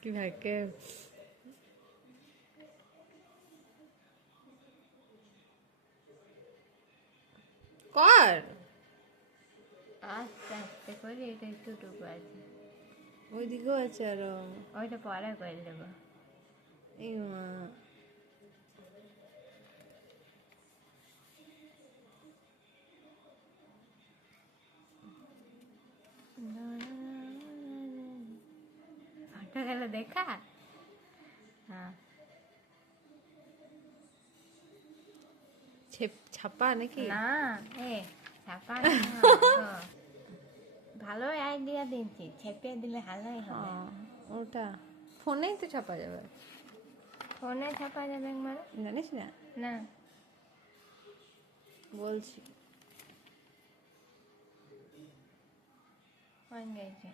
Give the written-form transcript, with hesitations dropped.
কি ভাগ্যে কর। আস্তে আস্তে করে এটা একটুটুকু আছে, ওইদিকেও আছে আরো। ওইটা পরে করে দেবো। এই মা, ফটো গেল দেখা। হ্যাঁ ছাপা নাকি? না, এ ছাপা না, ভালো আইডিয়া দিচ্ছি, ছেপে দিলে ভালোই হবে। ওটা ফোনেই তো ছাপা যাবে। ফোনে ছাপা যাবে একবার? জানিস না? না, বলছি। হয়ে গেছে।